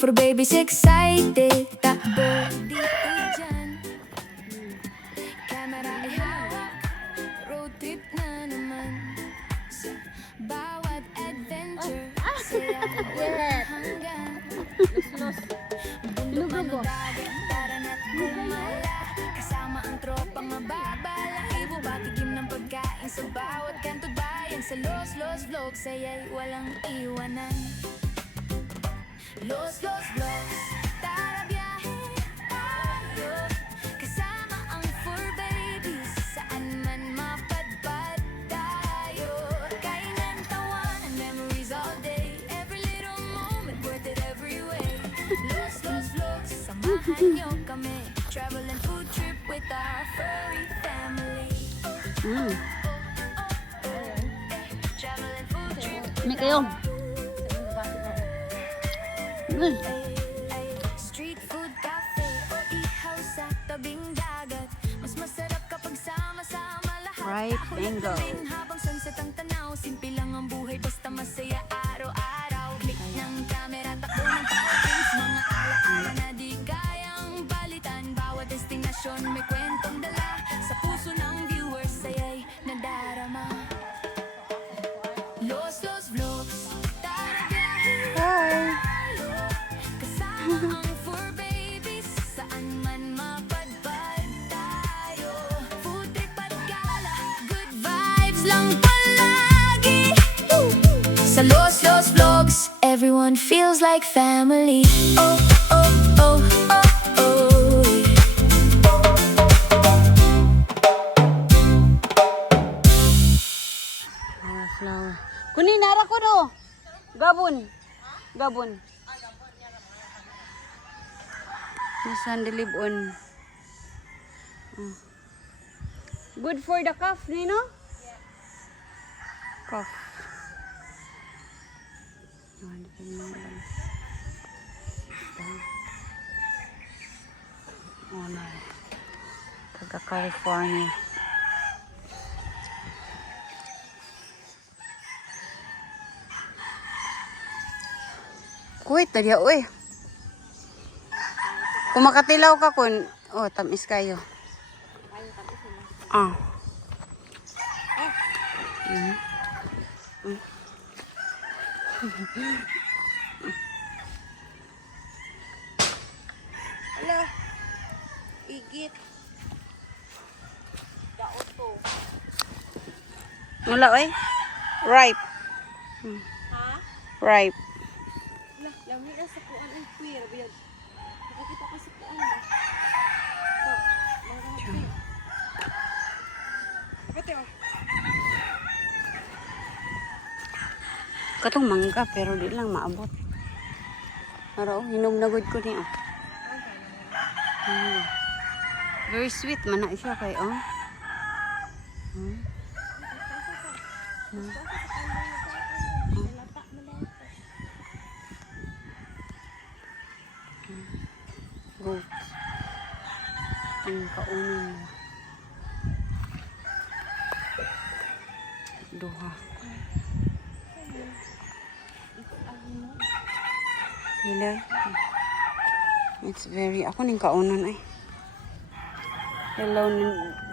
for babies excited. Takbo dito dyan, camera ihawak, road trip na naman. Sa bawat adventure, saya walang hanggan. Bundok man o dagat, tara na't gumala. Kasama ang tropang mababalahibo, patikim ng pagkain sa bawat kanto't bayan. Sa Los Vlogs, saya'y walang iwanan. Los Vlogs, tara biyahe tayo. Kasama ang fur babies, saan man mapadpad tayo. Kainan, tawanan, memories all day. Every little moment, worth it every way. Los Vlogs, samahan niyo kami. Travel and food trip with our furry family. Travel and food trip May kayo. Street food cafe o ihaw sa tabing dagat. Mas masarap kapag sama-sama lahat. Right, bingo. Habang sunset ang tanaw, simple lang ang buhay basta masaya araw-araw. Click ng camera, takbo ng powerbanks, mga alaala na di kayang balitan. Bawat destinasyon may kwentong dala. Sa puso ng viewers, saya'y nadarama. Los Vlogs, tara biyahe tayo. Kasama ang fur babies, saan man mapadpad tayo. Food trip at gala, good vibes lang palagi. Sa Los Vlogs, everyone feels like family. Oh, oh, oh, oh, oh. Flower. Kunin nara ko do. Gabon. Gabon. Nisan dilibon. Good for the calf, Nino? Calf. Oh, no. Taga California. Kuwait na diya, uy. Kung makatilaw ka kun, oh, tamis kayo. Ah. Hala. Igit. Wala, uy. Ripe. Ha? Ripe. Lah, lami na sa kuan ay queer biyag. Nakakita ko sa kuan ba. So, mga Kapate oh. Katong mangga pero di lang maabot. Pero hinog na good ko niya. Very sweet man na siya kay oh. Goat. Ang kaunan mo. Duha. Hila. It's very... Ako ning kaunan ay. Hello,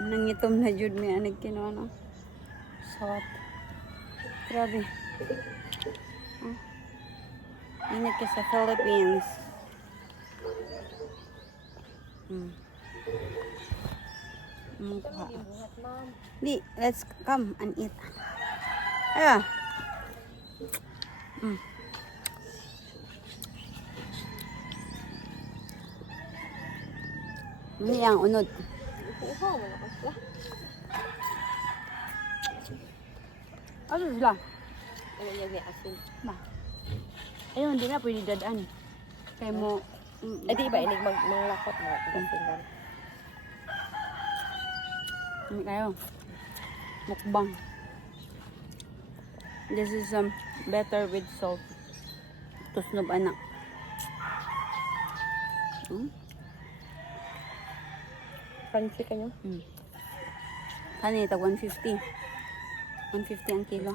nangitom na jud may anig kinuha no. Sawat. Grabe. Init ka sa Philippines. Di, let's come and eat. Yeah. Ini yang unod. Uha, wala ka sila. Ano sila? Wala yan may asin. Ba? Ayun, hindi na pwede dadaan. Kaya mo... Eh di ba, inig manglakot mga tingnan. Hindi kayo. Mukbang. This is better with salt. Tusnob anak. Crunchy kanyo? Kani, tag 150. 150 ang kilo.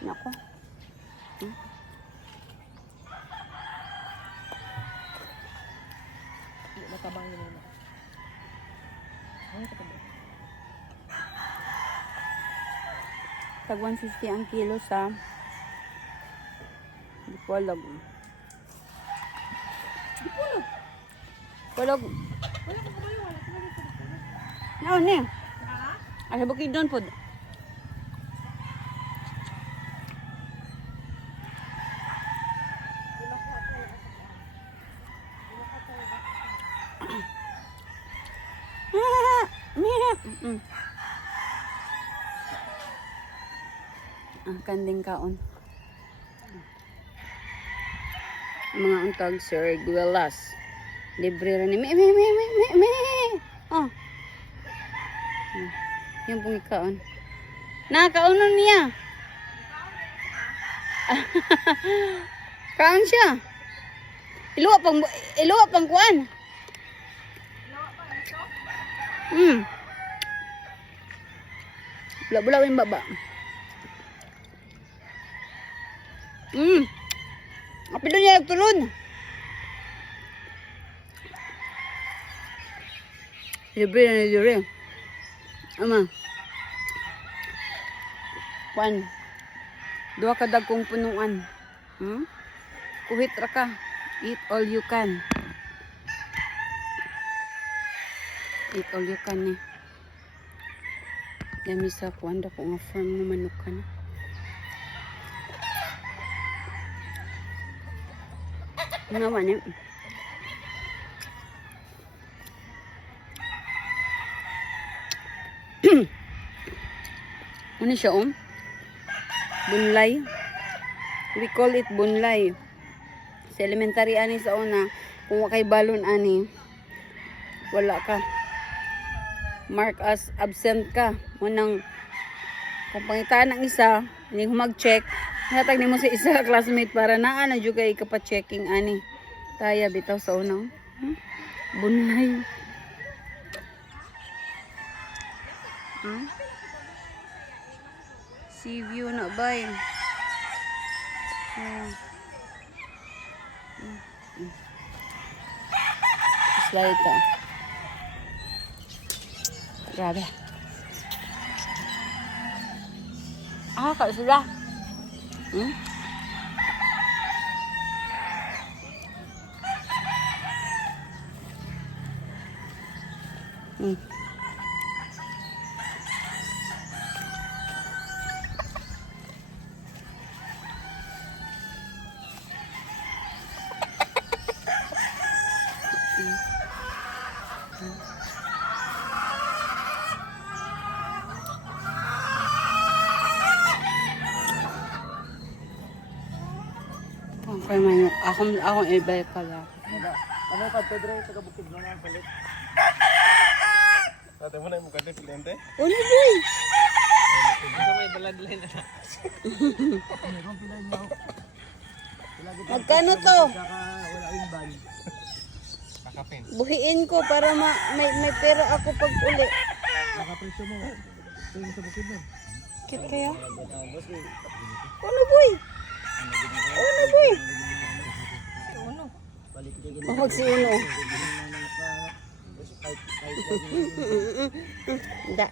Nako. Tag 150 ang kilo sa Dipolog. Polog. Wala ko kabayo, wala ko kabayo. Naon ni? Ha? Ay bukid doon pod. Ang kanding kaon. Ang mga untag Sir Guelas. Libre rin ni me. Oh. Yung pong ikaon. Nakakaunan niya. Kaon siya. Iluwa pang kuan. Bula-bula yung baba. Apilo niya nagtulon. Libre na libre. Ama. Kuan. Dua ka dagkong punuan. Kuhit ra ka. Eat all you can. Eat all you can eh. Dami sa kuan da ko nga farm na manok ka na. Nga man eh. Ano siya bunlay. We call it bunlay. Sa elementary ani sa una, kung wakay balon ani, wala ka. Mark as absent ka. Munang kung pangitaan ng isa, hindi humag-check, hatag ni mo sa isa classmate para naa na juga ikapa-checking ani. Taya bitaw sa una. Bunlay. Sea view na ba eh. Slide ka. Grabe. Kaya sila. Okay, manok. Akong ibay pala. Ano ka to dre taga bukid mo na palit. Ate mo na mo kadto kliyente. Ulo boy. Ito may bloodline na. Meron pila mo. Magkano to? Wala yung ban. Kakapin. Buhiin ko para may pera ako pag uli. Nakapresyo mo. Ito yung sa bukid mo. Kit kaya? Ulo boy. Ulo boy. Mahog si Uno. Da.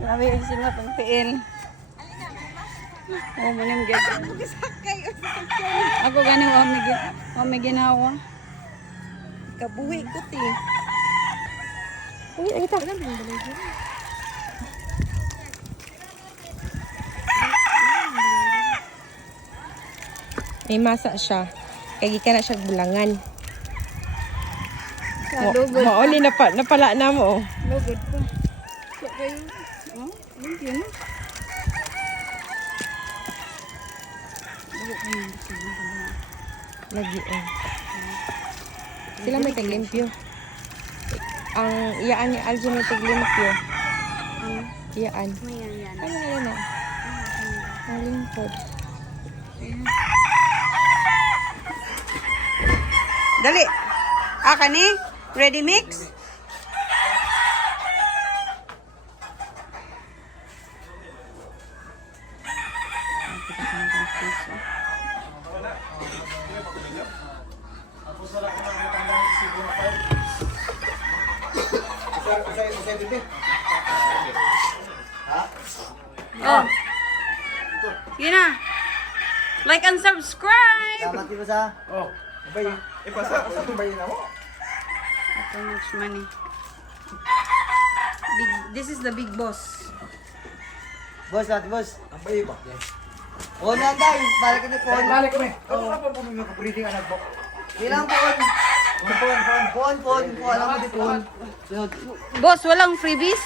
Grabe yung singa pang PL. Oh, manim gid. Ako gani wa may ginawa. Kabuhi ko ti. Uy, ay ta. May masa siya. Kaya ka na siya bulangan. Mauli napala na mo. Lugod pa. So kayo. Oh, yun. Lagi Sila may taglimpyo. Ang iyaan ni Aljo may taglimpyo. Iyaan. Yan. Ano na yun ah? Nalimpod. Dali. Kani? Ready mix? Isa dito. Oh. Sige na. Like and subscribe. Salamat di ba sa? Oh, bay. Ipasa bay na mo. Too much money. This is the big boss. Boss, natin boss. Ang bay ba? O, nanday. Balik ka ni Pon. Balik me. Ano ka pa bumili ka breeding anak mo? Ilang Pon? Pon. Alam mo di Pon. Sunod. Boss, walang freebies?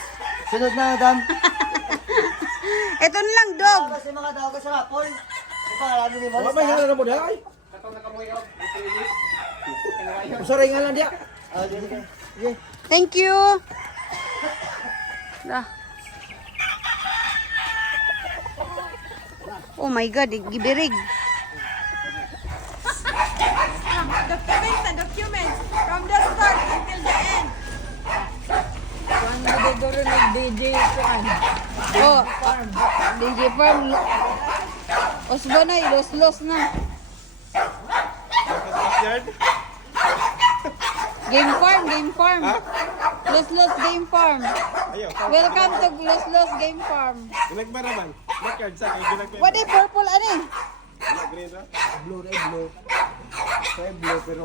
Sunod na, madam. Ito na lang, dog. Kasi mga tao ka sa Pon. Ipangalan ni Wala Boss. ba yan na mo dai? Usaray nga lang dia. Sige. Thank you. Dah. Oh my God, gibirig. Documents from the start until the end. Oh, DJ Farm. Osbo na, los na. Backyard. Game Farm. Los Game Farm. Ayo. Welcome to Los Game Farm. Ginagmaraman. Backyard sa kay ginagmaraman. What is purple ani? Green ra. Blue red blue. Sa blue pero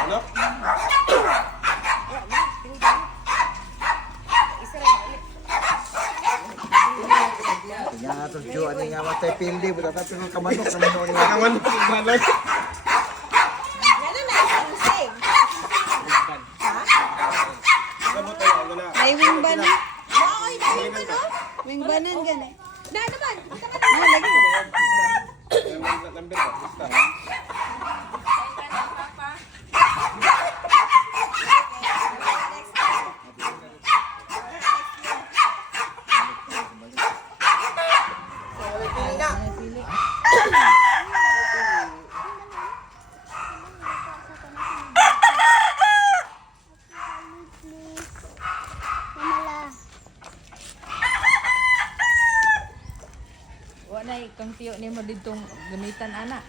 ano? Kanya nga ito, Joe. Ano nga matay pildi. Buta tayo ng kamanok. Kamanok niya. Kaman balay. Kabot tayo wala. May wing ban. Okay, dahil ba no? Wing banan gani. Na naman. Na lagi. Number ba? Basta. Wala na ikang tiyo niya mo ditong gamitan anak.